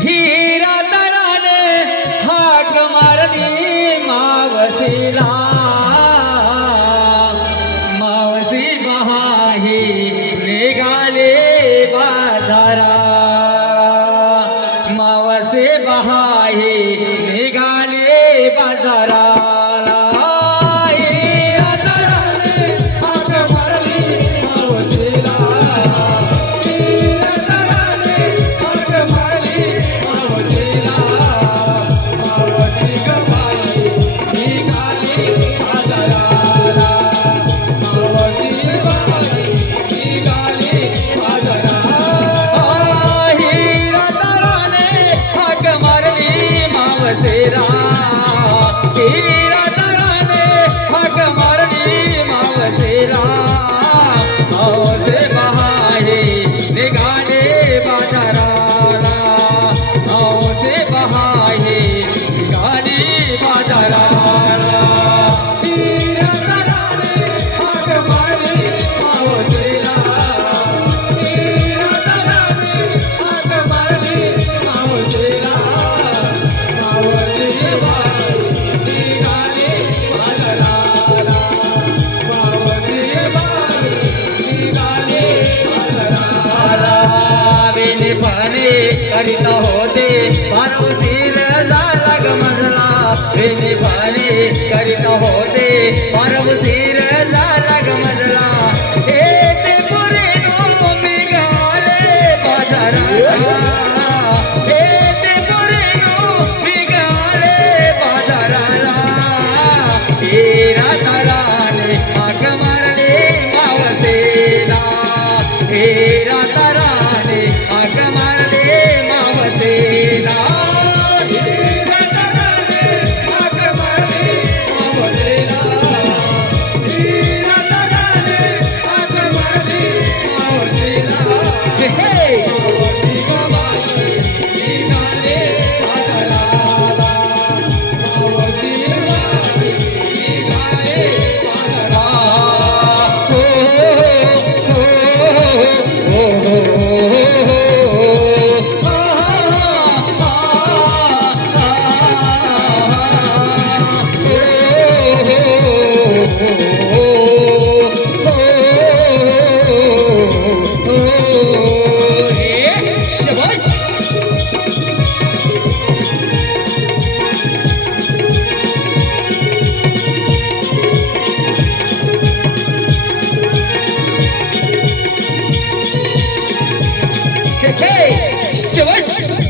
हीरा दराने हाक मारनी मावसी राम। मावसी बहाही निघाले बाजारा। मावसे बहाही निघाले बाजारा। queira मारे करिता होते। पारोसी रजा लग मजला। प्रेमी भारी करिता होते। पारोसी रजा लग मजला। oh, oh, oh. शेवट